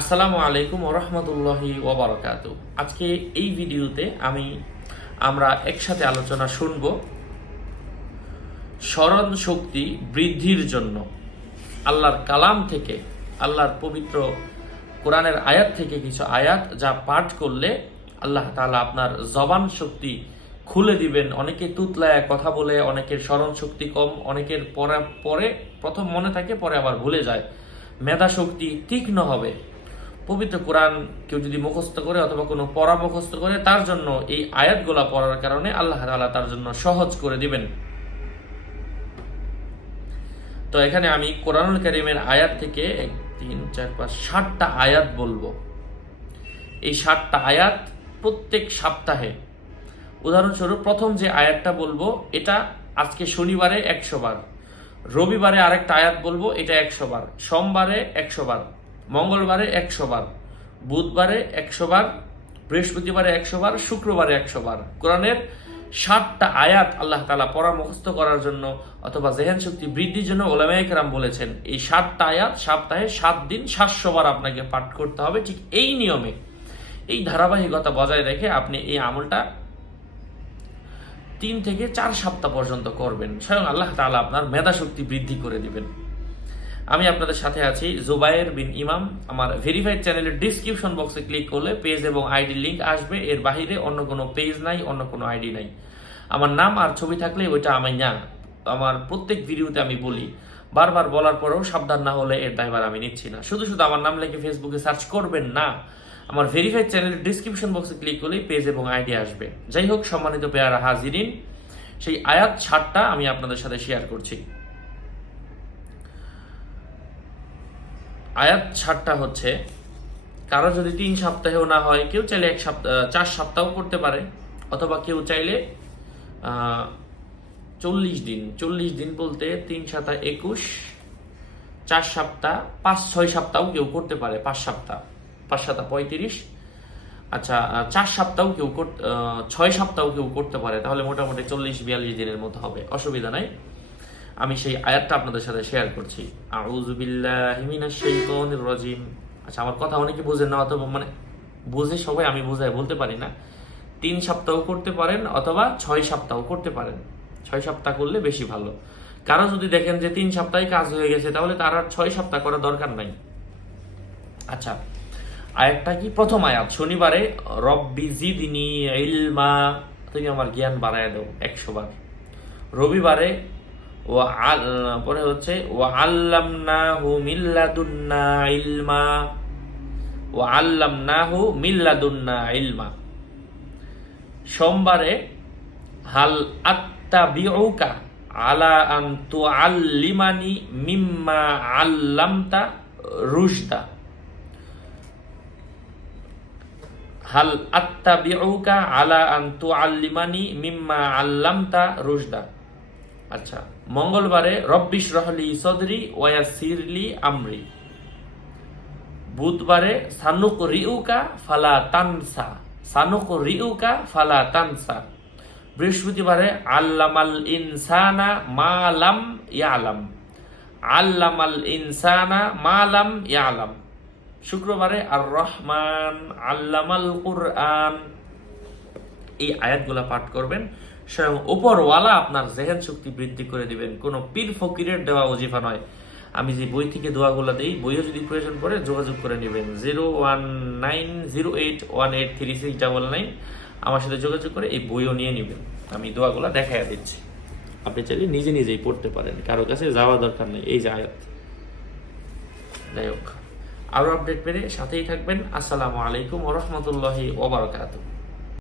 আসসালামু আলাইকুম ওরহমতুল্লাহি ওবরাকাতু আজকে এই ভিডিওতে আমি, আমরা একসাথে আলোচনা শুনব স্মরণ শক্তি বৃদ্ধির জন্য। আল্লাহর কালাম থেকে, আল্লাহর পবিত্র কোরআনের আয়াত থেকে কিছু আয়াত যা পাঠ করলে আল্লাহ তাআলা আপনার জবান শক্তি খুলে দিবেন। অনেকে তুতলায় কথা বলে, অনেকের স্মরণ শক্তি কম, অনেকের পরে পরে প্রথম মনে থাকে, পরে আবার ভুলে যায়। মেধা শক্তি তীক্ষ্ণ হবে। পবিত্র কোরআন কেউ যদি মুখস্থ করে অথবা কোনো পড়া মুখস্থ করে, তার জন্য এই আয়াতগুলা পড়ার কারণে আল্লাহ তালা তার জন্য সহজ করে দিবেন। তো এখানে আমি কোরআনুল কারিমের আয়াত থেকে এক, তিন, চার, পাঁচ ষাটটা আয়াত বলব। এই ষাটটা আয়াত প্রত্যেক সপ্তাহে। উদাহরণস্বরূপ প্রথম যে আয়াতটা বলব, এটা আজকে শনিবারে একশো বার। রবিবারে আরেকটা আয়াত বলব, এটা একশো বার। সোমবারে একশো বার। মঙ্গলবারে একশো বার বুধবারে একশো বার বৃহস্পতিবারে একশো বার শুক্রবারে একশো বার কোরআনের ষাটটা আয়াত আল্লাহ তালা পড়া মুখস্থ করার জন্য অথবা জেহেন শক্তি বৃদ্ধির জন্য ওলামাইকরাম বলেছেন। এই ষাটটা আয়াত সপ্তাহে সাত দিন সাতশো বার আপনাকে পাঠ করতে হবে ঠিক এই নিয়মে। এই ধারাবাহিকতা বজায় রেখে আপনি এই আমলটা তিন থেকে চার সপ্তাহ পর্যন্ত করবেন। স্বয়ং আল্লাহ তালা আপনার মেধা শক্তি বৃদ্ধি করে দিবেন। আমি আপনাদের সাথে আছি, জুবায়ের বিন ইমাম। আমার ভেরিফাইড চ্যানেলের ডিসক্রিপশন বক্সে ক্লিক করলে পেজ এবং আইডি লিংক আসবে। এর বাইরে অন্য কোনো পেজ নাই, অন্য কোনো আইডি নাই। আমার নাম আর ছবি থাকলে ওইটা আমি না। আমার প্রত্যেক ভিডিওতে আমি বলি। বারবার বলার পরেও সাবধান না হলে এর দায়ভার আমি নিচ্ছি না। শুধু শুধু আমার নাম লিখে ফেসবুকে সার্চ করবেন না। আমার ভেরিফাইড চ্যানেলের ডিসক্রিপশন বক্সে ক্লিক করলেই পেজ এবং আইডি আসবে। যাই হোক, সম্মানিত পেয়ারা হাজিরিন, সেই আয়াত ছাড়টা আমি আপনাদের সাথে শেয়ার করছি। আয়াত ছাড়টা হচ্ছে, কারও যদি তিন সপ্তাহেও না হয়, কেউ চাইলে এক সপ্তাহ চার সপ্তাহ করতে পারে, অথবা কেউ চাইলে চল্লিশ দিন চল্লিশ দিন বলতে তিন সাতা একুশ, চার সপ্তাহ পাঁচ ছয় সপ্তাহ কেউ করতে পারে, পাঁচ সপ্তাহ, পাঁচ সাতা পঁয়ত্রিশ আচ্ছা চার সপ্তাহ কেউ ছয় সপ্তাহ কেউ করতে পারে, তাহলে মোটামুটি চল্লিশ বিয়াল্লিশ দিনের মতো হবে, অসুবিধা নাই। আমি সেই আয়াতটা আপনাদের সাথে শেয়ার করছি। আচ্ছা আমার কথা অনেকে বুঝেন না, অথবা মানে বুঝে সবাই, আমি বুঝাই, বলতে পারি না। তিন সপ্তাহ করতে পারেন অথবা ছয় সপ্তাহ করতে পারেন। ছয় সপ্তাহ করলে বেশি ভালো। কারও যদি দেখেন যে তিন সপ্তাহে কাজ হয়ে গেছে, তাহলে তার আর ছয় সপ্তাহ করার দরকার নাই। আচ্ছা আয়াতটা কি? প্রথম আয়াত, শনিবারে, রব্বি জিদিনি ইলমা তুমি আমার জ্ঞান বাড়ায় দাও, একশো বার। রবিবারে আল পরে হচ্ছে মিল্লাদুন্না ইলমা। মিল্লাদুন্না সোমবারে, হাল আত্তা বিউকা আলা আন তু আল্লিমানি মিম্মা আল্লামতা রুশদা। হাল আত্তা বিউকা আলা আন তু আল্লিমানি মিম্মা আল্লামতা রুশদা। আচ্ছা মঙ্গলবারে রব্বিশ রহলি সদরি ওয়াসিরলি আমরি। বুধবারে সানুক রিউকা ফালা তানসা। সানুক রিউকা ফালা তানসা। বৃহস্পতিবারে আল্লামাল ইনসানা মালাম ইয়ালাম। আল্লামাল ইনসানা মালাম ইয়ালাম। শুক্রবারে আর রহমান আল্লামাল কুরআন। এই আয়াতগুলা পাঠ করবেন। স্বয়ং ওপরওয়ালা আপনার জেহেন শক্তি বৃদ্ধি করে দিবেন। কোনো পীর ফকিরের দেওয়া অজিফা নয়। আমি যে বই থেকে দোয়াগুলো দিই, বইও যদি প্রয়োজন পড়ে, যোগাযোগ করে নেবেন। Zero one nine zero eight one eight three six double nine আমার সাথে যোগাযোগ করে এই বইও নিয়ে নেবেন। আমি দোয়াগুলো দেখাইয়া দিচ্ছি। আপনি চাইলে নিজে নিজেই পড়তে পারেন। কারও কাছে যাওয়া দরকার নেই। এই যে আয়াত। যাই হোক আরও আপডেট পেলে সাথেই থাকবেন। আসসালামু আলাইকুম ওরহমতুল্লাহি ওবরাকাতুহ